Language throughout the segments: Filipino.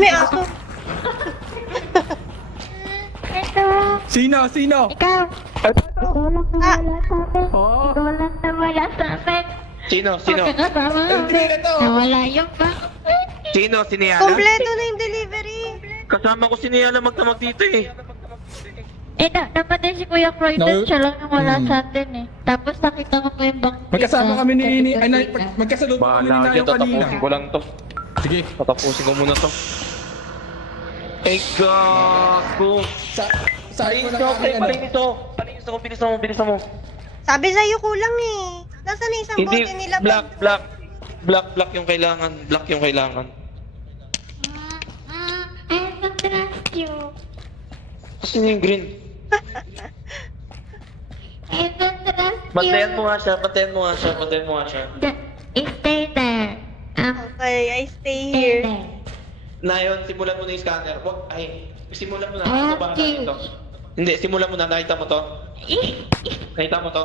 May aso. Ito. Sino? Ikaw. Ikaw lang nawala sa akin. Oo. Ikaw lang nawala sa akin. Sino? Huwag ka kasama Hindi na to. nawala yung bang. Sino? Siniyala? Kompleto na yung delivery. Kasama ko siniyala magdamag dito eh. Dapat din si Kuya Croydon, No. siya lang yung wala sa atin eh. Tapos nakita ko pa yung bang. Magkasama kami ni... magkasalubong kami ni Bahala Nayo ka dyan, kanina. tatapusin ko lang to. Sige. Tatapusin ko muna to. Eh, gago. Sa'yo ko Palinis lang ako, kami, ano. Palinis ako, bilisan mo. Sabi sa'yo kulang eh. Nasaan na isang Hindi, bote nila? black yung kailangan. Black yung kailangan. I don't trust you. Kasi yung green. I don't trust you. Bantayan mo nga siya. Stay there. Okay, I stay Stay here. there. Nayon, simulan mo na yung scanner. Simulan mo na. Ano ba Okay. ito? Hindi, simulan mo na. Nakita mo to? Nakita mo to?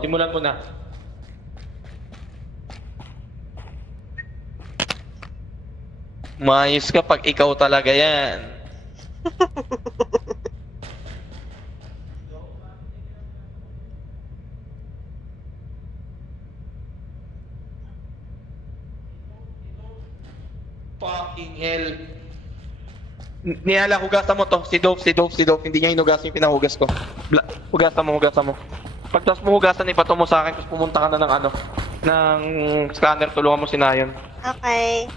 Simulan mo na. Maayos ka pag ikaw talaga yan. Fucking hell. Niyala, hugasan mo to. Si Dove. Hindi niya hinugas yung pinahugas ko. Hugasan mo. Pagtas mo hugasan, ipato mo sa akin, tapos pumunta ka na ng ng scanner, tulungan mo si Nayon. Okay.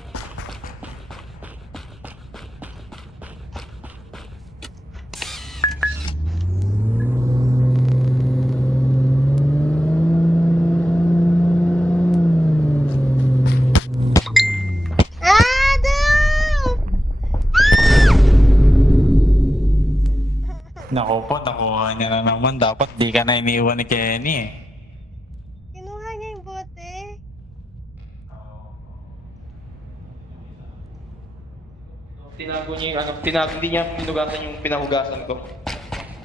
Naku po, nakuha niya na naman. Dapat di ka na iniwan ni Kenny eh. Kinuha niya yung bote. Tinago niya yung hindi niya hinugasan yung pinahugasan ko.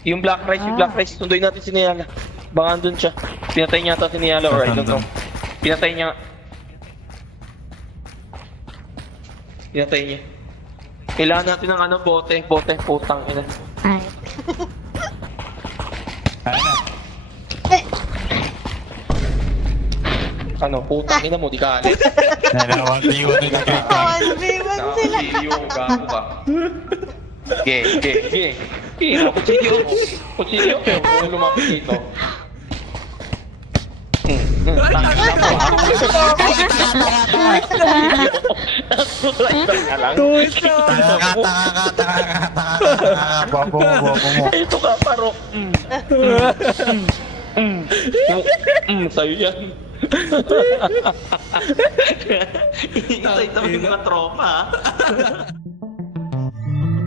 Yung black rice, sunduin natin si Niyala. Baka andun siya. Pinatay niya ata si Niyala or I don't know. Pinatay niya. Kailangan natin ng bote, putang ina. Ay. Ano na? Putang ina mo, di ka alis. Dalawang iwan na nagkakain. 1v1 sila. Kutsilyo, gago ka. Ge. Kutsilyo. Kung lumapit dito. Bobo mo. Ito ka, paro. Sa'yo yan. Iisay-isay yung mga tropa, ha?